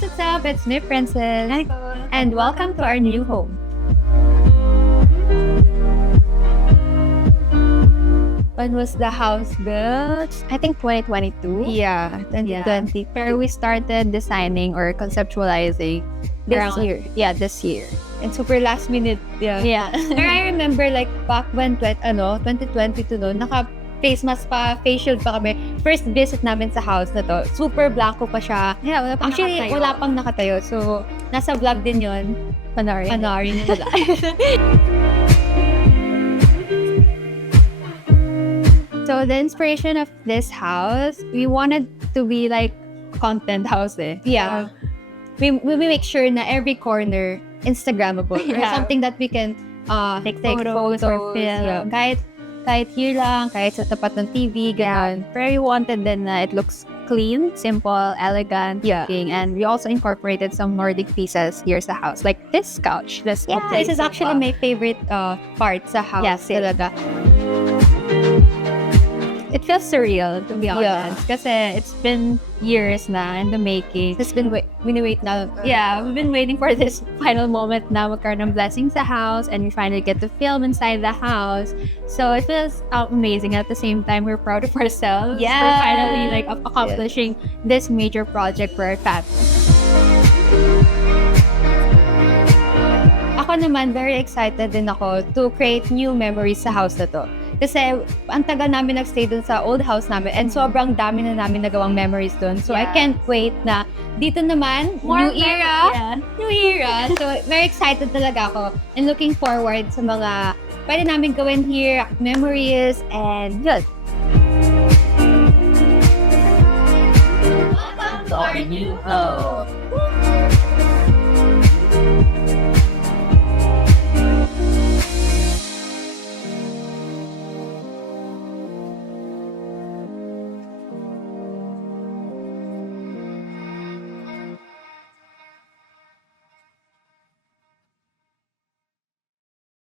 guys, what's up? It's me, Princess. And welcome to our new home. When was the house built? I think 2022. Yeah, 2020. Pero we started designing or conceptualizing This year. Yeah, this year. And super last minute. Yeah. Pero I remember like back when 2022 no, naka-face mask pa, face shield pa kami. First visit namin sa house na to. Super blanco pa siya. Yeah, wala pang Actually, nakatayo. wala pang nakatayo. So, nasa vlog din yon. Panoorin. Nila. So, the inspiration of this house, we wanted to be like content house eh. Yeah. We make sure na every corner Instagrammable or Yeah. something that we can take photos or film. Yeah. Kahit here lang, kahit sa tapat ng TV, ganun. Pero we wanted din na it looks clean, simple, elegant, looking. And we also incorporated some Nordic pieces here sa house. Like this couch. This is actually my favorite part sa house. Yeah, same. Talaga. It feels surreal, to be honest. Kasi it's been years na in the making. It's been wait na. Yeah, we've been waiting for this final moment na magkaroon ng blessing sa house and we finally get to film inside the house. So it feels amazing. At the same time, we're proud of ourselves for finally like accomplishing this major project for our family. Ako naman, very excited din ako to create new memories sa house na to. Kasi ang tagal namin nagstay dun sa old house namin and sobrang dami na namin nagawang memories dun. So I can't wait na dito naman, new era. So very excited talaga ako and looking forward sa mga pwede namin gawin here, memories, and yun. Welcome to our new home.